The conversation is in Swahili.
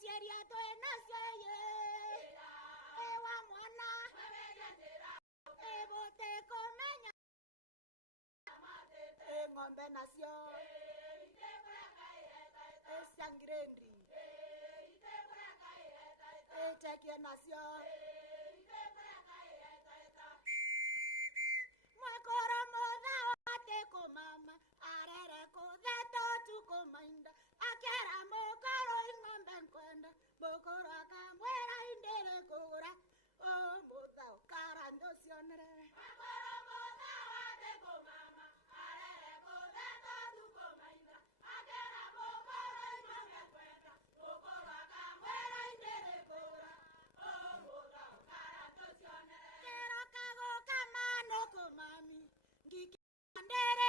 seria to enasie ewa mwana ebote komenya ng'ombe nacio esangrendi etekie nacio mwekoro motha wate kumama arere kutheto tukumainda akera mukoro ing'ombe nkwenda mukoro akamwera indere kugura mutha ukara ndocionere mwekoro motha wate kumama arere kutheto tukumainda akera mukoro ing'ombe nkwenda mukoro akamwera indere kugura mutha ukara ndocionere kero kago kamano kumami ngiki ndere